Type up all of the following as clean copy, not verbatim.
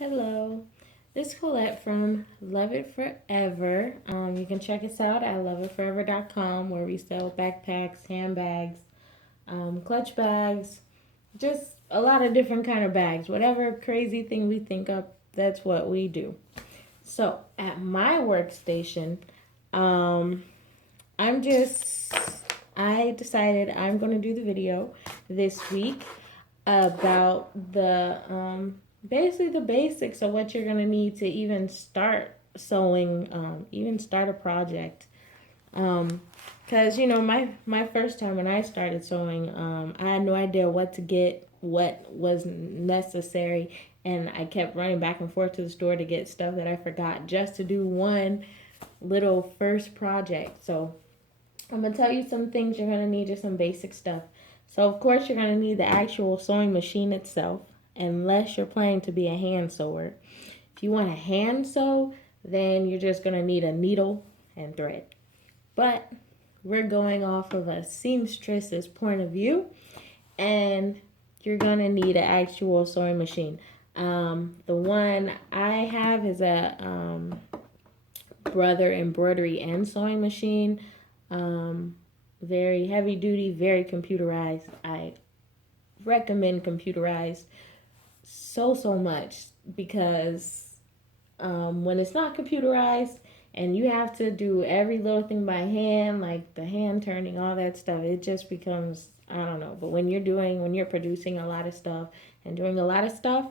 Hello, this is Colette from Love It Forever. You can check us out at loveitforever.com where we sell backpacks, handbags, clutch bags, just a lot of different kind of bags. Whatever crazy thing we think of, that's what we do. So at my workstation, um, I'm just I decided I'm going to do the video this week about the basically the basics of what you're going to need to even start sewing, even start a project. Because my first time when I started sewing, I had no idea what to get, what was necessary, and I kept running back and forth to the store to get stuff that I forgot just to do one little first project. So I'm gonna tell you some things you're gonna need, just some basic stuff. So of course you're gonna need the actual sewing machine itself, unless you're planning to be a hand sewer. If you want to hand sew, then you're just gonna need a needle and thread. But we're going off of a seamstress's point of view, and you're gonna need an actual sewing machine. The one I have is a Brother embroidery and sewing machine. Um, Very heavy duty, very computerized. I recommend computerized so much because when it's not computerized and you have to do every little thing by hand, like the hand turning, all that stuff, it just becomes, I don't know. But when you're producing a lot of stuff and doing a lot of stuff,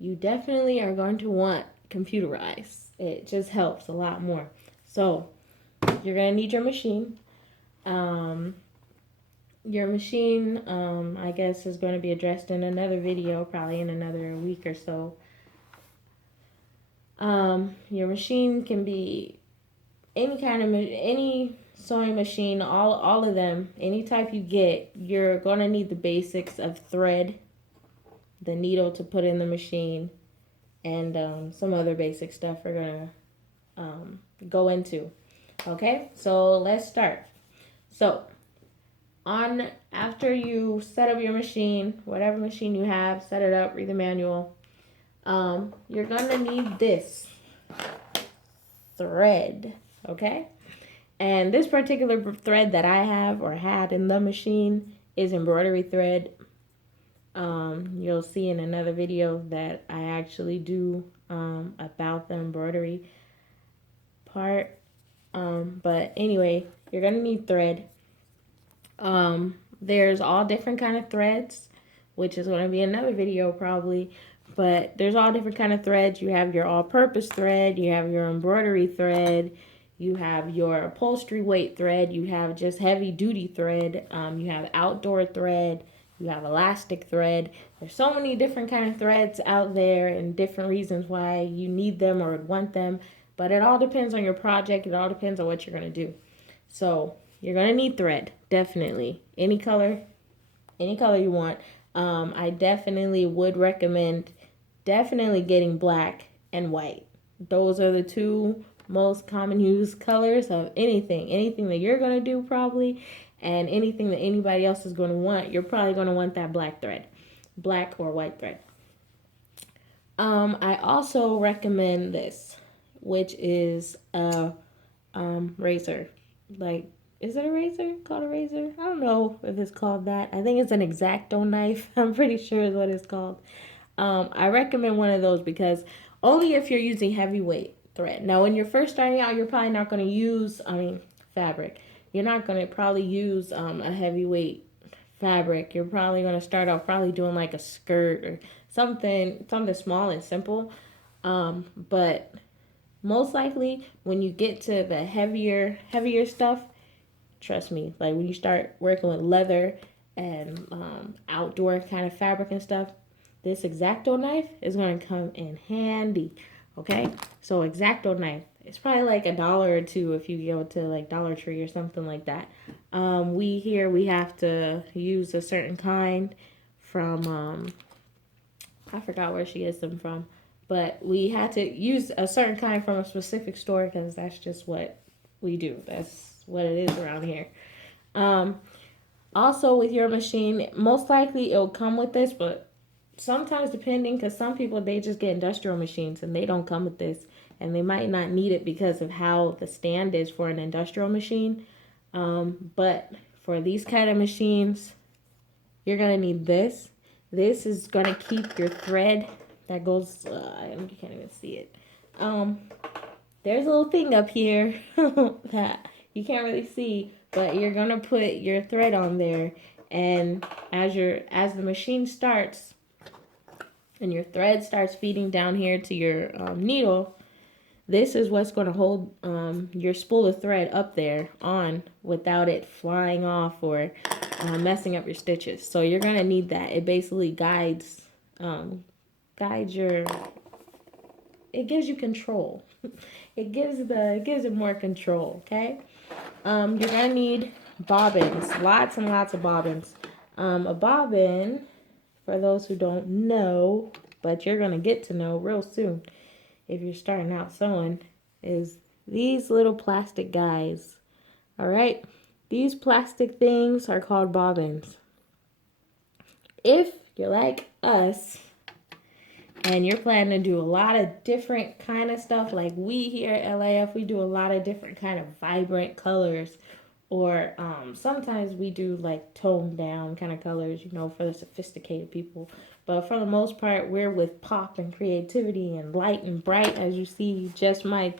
you definitely are going to want computerized. It just helps a lot more. So you're gonna need your machine. Um, I guess, is going to be addressed in another video, probably in another week or so. Your machine can be any sewing machine, all of them, any type you get. You're going to need the basics of thread, the needle to put in the machine, and some other basic stuff we're going to go into. Okay, so let's start. So on after you set up your machine, whatever machine you have, set it up, read the manual. You're gonna need this thread, okay? And this particular thread that I have or had in the machine is embroidery thread. You'll see in another video that I actually do about the embroidery part. But anyway, you're gonna need thread. There's all different kind of threads, which is going to be another video probably. But there's all different kind of threads. You have your all-purpose thread, you have your embroidery thread, you have your upholstery weight thread, you have just heavy duty thread, you have outdoor thread, you have elastic thread. There's so many different kind of threads out there and different reasons why you need them or would want them. But it all depends on your project. It all depends on what you're going to do. So you're going to need thread, definitely. Any color you want. I definitely would recommend definitely getting black and white. Those are the two most common used colors of anything that you're going to do probably, and anything that anybody else is going to want. You're probably going to want that black or white thread. I also recommend this, which is a razor. Like, is it a razor? Called a razor? I don't know if it's called that. I think it's an X-Acto knife. I'm pretty sure is what it's called. I recommend one of those because only if you're using heavyweight thread. Now, when you're first starting out, you're probably not going to use, fabric. You're not going to probably use a heavyweight fabric. You're probably going to start off probably doing like a skirt or something small and simple. But most likely when you get to the heavier stuff, trust me, like when you start working with leather and outdoor kind of fabric and stuff, this X-Acto knife is going to come in handy. Okay, so X-Acto knife, it's probably like $1 or $2 if you go to like Dollar Tree or something like that. We have to use a certain kind from I forgot where she gets them from, but we had to use a certain kind from a specific store because that's just what we do. That's what it is around here. Um, Also, with your machine, most likely it'll come with this, but sometimes depending, because some people, they just get industrial machines and they don't come with this, and they might not need it because of how the stand is for an industrial machine. But for these kind of machines, you're gonna need this. This is gonna keep your thread that goes. You can't even see it. Um, there's a little thing up here that you can't really see, but you're gonna put your thread on there, and as the machine starts and your thread starts feeding down here to your needle, this is what's going to hold your spool of thread up there on without it flying off or messing up your stitches. So you're going to need that. It basically guides your, it gives you control. It gives it more control. Okay. You're going to need bobbins, lots and lots of bobbins. A bobbin, for those who don't know, but you're going to get to know real soon if you're starting out sewing, is these little plastic guys. All right, these plastic things are called bobbins. If you're like us and you're planning to do a lot of different kind of stuff, like we here at LAF, we do a lot of different kind of vibrant colors, or sometimes we do like toned down kind of colors, for the sophisticated people. But for the most part, we're with pop and creativity and light and bright. As you see, just my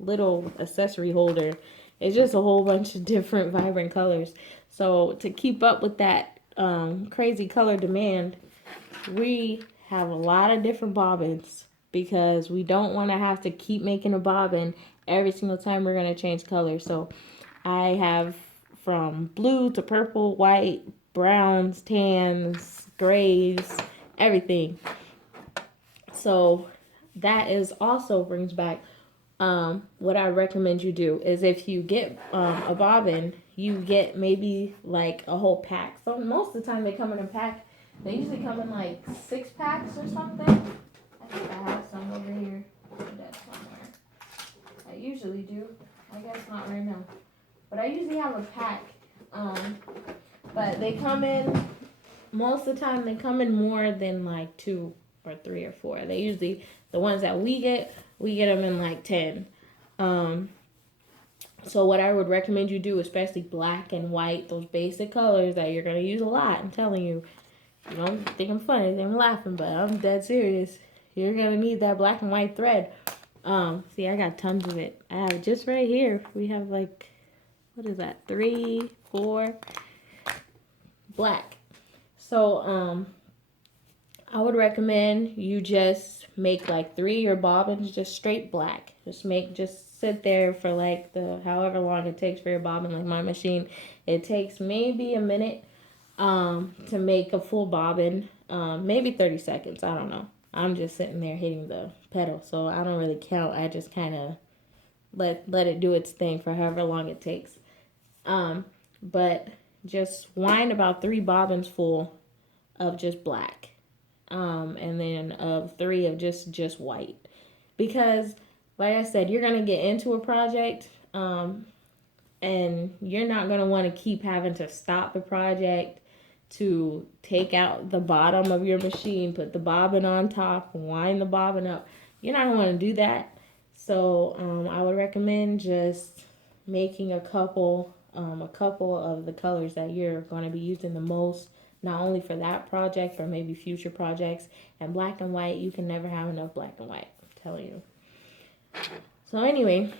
little accessory holder, it's just a whole bunch of different vibrant colors. So to keep up with that crazy color demand, we have a lot of different bobbins, because we don't want to have to keep making a bobbin every single time we're going to change color. So I have from blue to purple, white, browns, tans, grays, everything. So that is also brings back what I recommend you do is, if you get a bobbin, you get maybe like a whole pack. So most of the time they come in a pack. They usually come in like 6 packs or something. I think I have some over here. That's somewhere. I usually do. I guess not right now. But I usually have a pack. But they come in, most of the time they come in more than like 2 or 3 or 4. They usually, the ones that we get them in like 10. So what I would recommend you do, especially black and white, those basic colors that you're going to use a lot, I'm telling you. You don't think I'm funny, I'm laughing, but I'm dead serious. You're going to need that black and white thread. See, I got tons of it. I have it just right here. We have like, what is that, 3, 4 black. So I would recommend you just make like 3 of your bobbins just straight black. Just sit there for like however long it takes for your bobbin. Like my machine, it takes maybe a minute to make a full bobbin, maybe 30 seconds. I don't know. I'm just sitting there hitting the pedal, so I don't really count. I just kind of let it do its thing for however long it takes. But just wind about 3 bobbins full of just black, and then of 3 of just white, because like I said, you're gonna get into a project, and you're not gonna want to keep having to stop the project to take out the bottom of your machine, put the bobbin on top, wind the bobbin up. You're not gonna want to do that. So I would recommend just making a couple of the colors that you're going to be using the most, not only for that project, but maybe future projects. And black and white, you can never have enough black and white, I'm telling you. So anyway,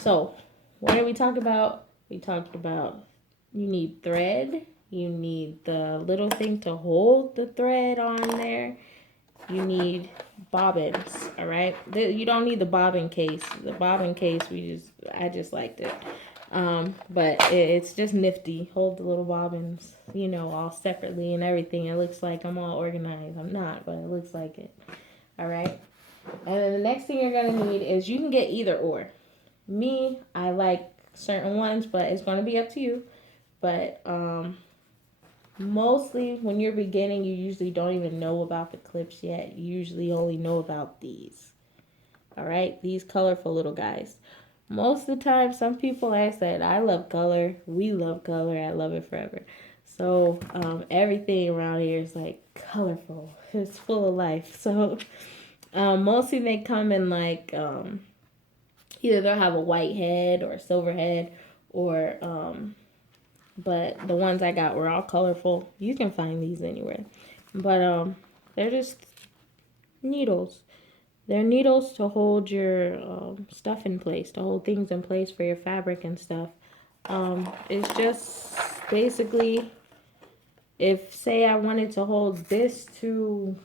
so what did we talk about? We talked about you need thread, you need the little thing to hold the thread on there, you need bobbins. All right, you don't need the bobbin case. The bobbin case, I just liked it. But it's just nifty. Hold the little bobbins, all separately and everything. It looks like I'm all organized. I'm not, but it looks like it. All right. And then the next thing you're gonna need is, you can get either or. Me, I like certain ones, but it's gonna be up to you. But mostly when you're beginning, you usually don't even know about the clips yet. You usually only know about these. All right, these colorful little guys. Most of the time, some people, like I said, I love color. We love color. I love it forever. So everything around here is like colorful. It's full of life. So mostly they come in like either they'll have a white head or a silver head, or but the ones I got were all colorful. You can find these anywhere, but they're just needles. They're needles to hold your stuff in place, to hold things in place for your fabric and stuff. It's just basically, if say I wanted to hold this to,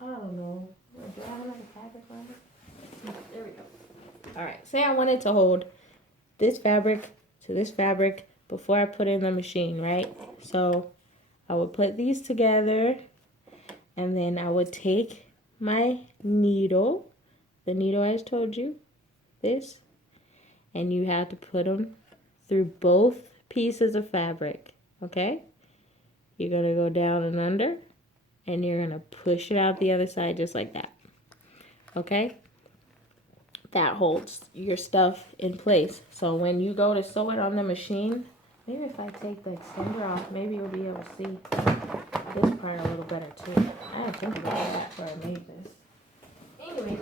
I don't know, do I have another fabric on it? There we go. All right, say I wanted to hold this fabric to this fabric before I put it in the machine, right? So I would put these together, and then I would take my needle, the needle I just told you, this, and you have to put them through both pieces of fabric, okay? You're going to go down and under, and you're going to push it out the other side just like that, okay? That holds your stuff in place. So when you go to sew it on the machine, maybe if I take the extender off, maybe you'll be able to see this part a little better too. I didn't think about that before I made this. Anyway,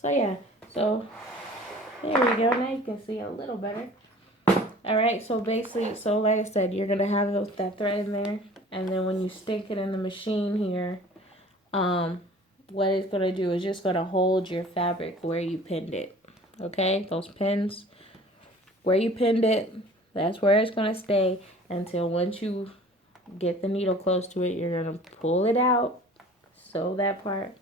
so yeah, so there we go. Now you can see a little better. All right, so basically, so like I said, you're gonna have that thread in there, and then when you stick it in the machine here, what it's gonna do is just gonna hold your fabric where you pinned it. Okay, those pins where you pinned it, that's where it's gonna stay until once you get the needle close to it, you're gonna pull it out, sew that part,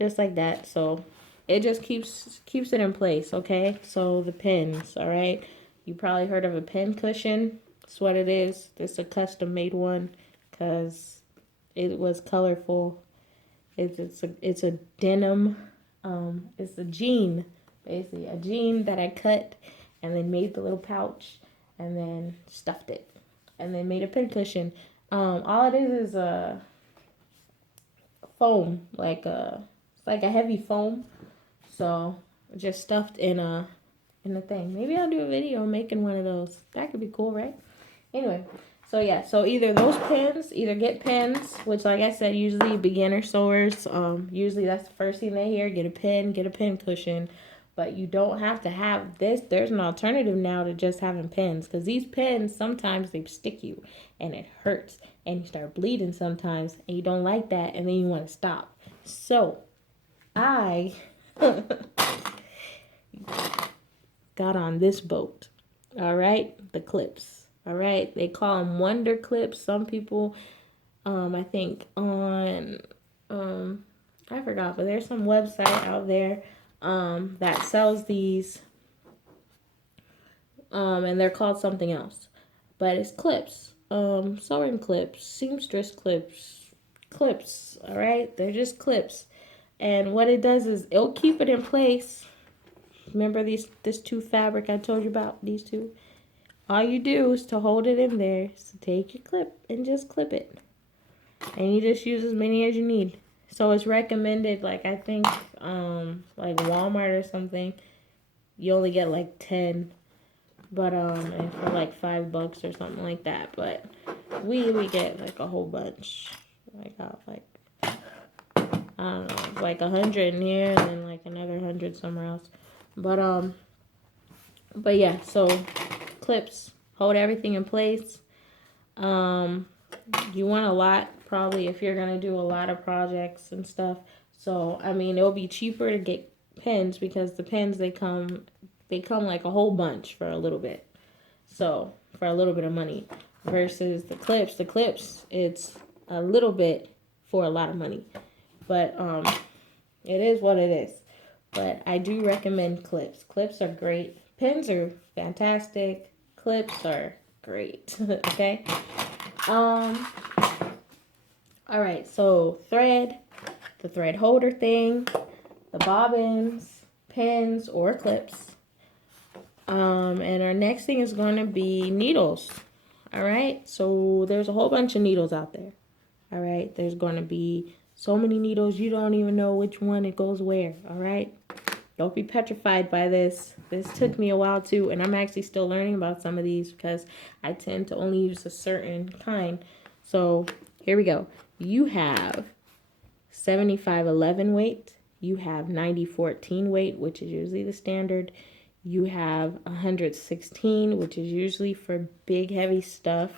just like that. So it just keeps it in place. Okay, so the pins, all right, you probably heard of a pin cushion. That's what it is. It's a custom made one because it was colorful. It's a denim, it's a jean, basically a jean that I cut and then made the little pouch and then stuffed it and then made a pin cushion. All it is a foam, it's like a heavy foam. So just stuffed in the thing. Maybe I'll do a video making one of those. That could be cool, right? Anyway, so yeah, so either those pins, either get pins, which like I said, usually beginner sewers, usually that's the first thing they hear, get a pin cushion. But you don't have to have this. There's an alternative now to just having pins, because these pins, sometimes they stick you and it hurts and you start bleeding sometimes and you don't like that and then you want to stop. So I got on this boat. All right, the clips. All right, they call them Wonder Clips. Some people, I think on, I forgot, but there's some website out there that sells these, and they're called something else, but it's clips, sewing clips, seamstress clips. All right, they're just clips, and what it does is it'll keep it in place. Remember this two fabric I told you about, these two? All you do is to hold it in there, is to take your clip and just clip it. And you just use as many as you need. So it's recommended, like I think, like Walmart or something, you only get like 10, but and for like $5 or something like that. But we get like a whole bunch. I got like, I don't know, like 100 in here and then like another 100 somewhere else. But yeah, so clips hold everything in place. You want a lot, probably, if you're gonna do a lot of projects and stuff. So I mean, it'll be cheaper to get pins, because the pins, they come like a whole bunch for a little bit. So for a little bit of money, versus the clips, it's a little bit for a lot of money. But it is what it is. But I do recommend clips. Clips are great. Pins are fantastic. Clips are great. Okay. All right. So thread, the thread holder thing, the bobbins, pins, or clips. And our next thing is going to be needles. All right. So there's a whole bunch of needles out there. All right. There's going to be so many needles you don't even know which one it goes where. All right. Don't be petrified by this. This took me a while too, and I'm actually still learning about some of these because I tend to only use a certain kind. So here we go. You have 7511 weight. You have 9014 weight, which is usually the standard. You have 116, which is usually for big heavy stuff.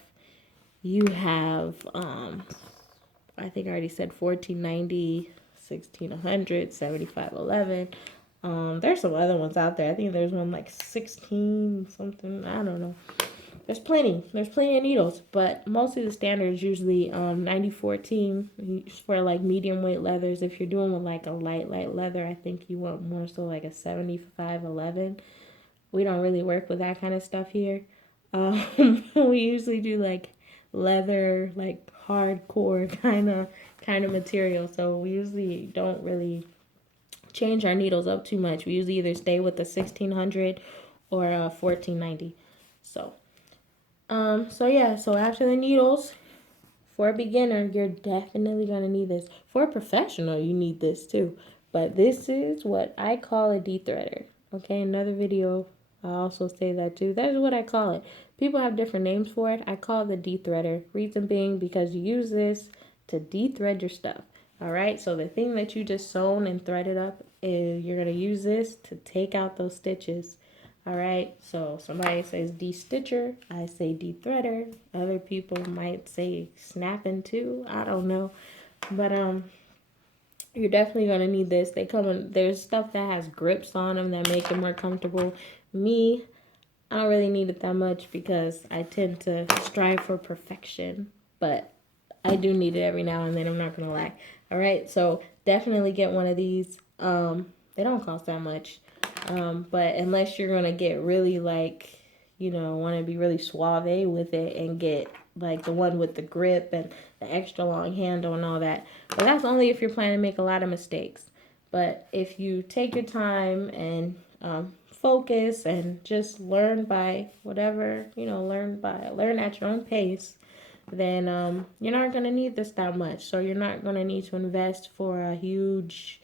You have I think I already said 1490, 1600, 7511. There's some other ones out there. I think there's one like 16 something. I don't know. There's plenty. There's plenty of needles, but mostly the standard is usually 9014 for like medium weight leathers. If you're doing with like a light leather, I think you want more so like a 7511. We don't really work with that kind of stuff here. We usually do like leather, like hardcore kind of material. So we usually don't really change our needles up too much. We usually either stay with the 1600 or 1490. So yeah, so after the needles, for a beginner, you're definitely gonna need this. For a professional, you need this too. But this is what I call a de-threader. Okay, another video, I also say that too. That is what I call it. People have different names for it. I call it the de-threader. Reason being because you use this to de-thread your stuff. All right, so the thing that you just sewn and threaded up is you're gonna use this to take out those stitches. All right, so somebody says de-stitcher, I say de-threader. Other people might say snapping too. I don't know, but you're definitely gonna need this. They come in. There's stuff that has grips on them that make it more comfortable. Me, I don't really need it that much because I tend to strive for perfection, but I do need it every now and then. I'm not gonna lie. All right, so definitely get one of these. They don't cost that much. But unless you're gonna get really like, want to be really suave with it and get like the one with the grip and the extra long handle and all that. But that's only if you're planning to make a lot of mistakes. But if you take your time and focus and just learn by whatever, learn at your own pace, then you're not gonna need this that much. So you're not gonna need to invest for a huge,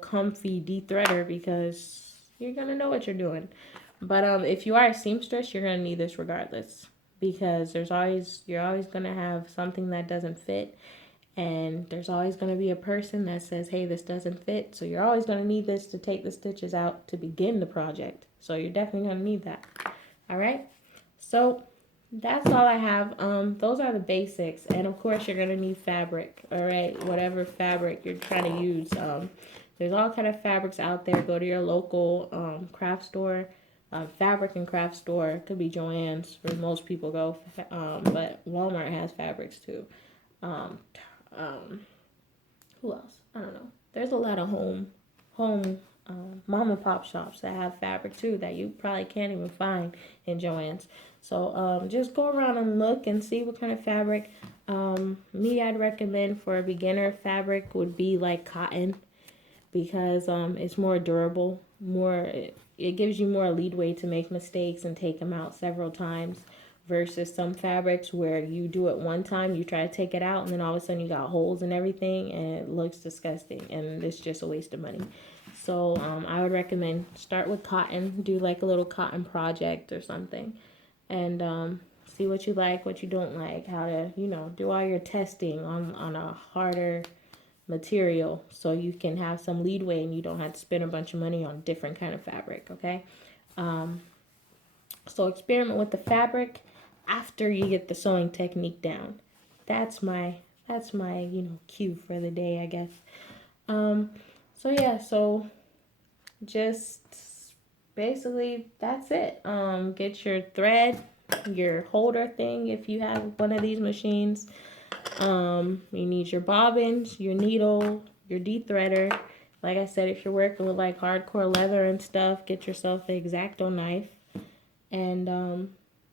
comfy de-threader because you're gonna know what you're doing. But if you are a seamstress, you're gonna need this regardless because you're always gonna have something that doesn't fit, and there's always gonna be a person that says, "Hey, this doesn't fit." So you're always gonna need this to take the stitches out to begin the project. So you're definitely gonna need that. All right. So that's all I have. Those are the basics, and of course you're gonna need fabric. All right, whatever fabric you're trying to use. There's all kind of fabrics out there. Go to your local craft store, fabric and craft store. It could be Joann's where most people go, but Walmart has fabrics too. Um, who else? I don't know. There's a lot of home mom and pop shops that have fabric too that you probably can't even find in Joann's. So just go around and look and see what kind of fabric. Me, I'd recommend for a beginner fabric would be like cotton because it's more durable, it gives you more leeway to make mistakes and take them out several times versus some fabrics where you do it one time, you try to take it out, and then all of a sudden you got holes and everything, and it looks disgusting, and it's just a waste of money. So I would recommend start with cotton, do like a little cotton project or something, and see what you like, what you don't like, how to, do all your testing on a harder material so you can have some leeway and you don't have to spend a bunch of money on different kind of fabric. Okay, so experiment with the fabric after you get the sewing technique down. That's my cue for the day, I guess. So yeah, so just basically that's it. Get your thread, your holder thing if you have one of these machines. You need your bobbins, your needle, your de-threader. Like I said, if you're working with like hardcore leather and stuff, get yourself an X-Acto knife. And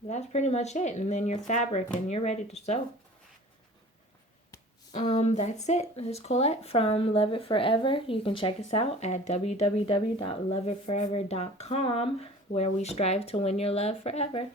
that's pretty much it. And then your fabric and you're ready to sew. That's it. This is Colette from Love It Forever. You can check us out at www.loveitforever.com where we strive to win your love forever.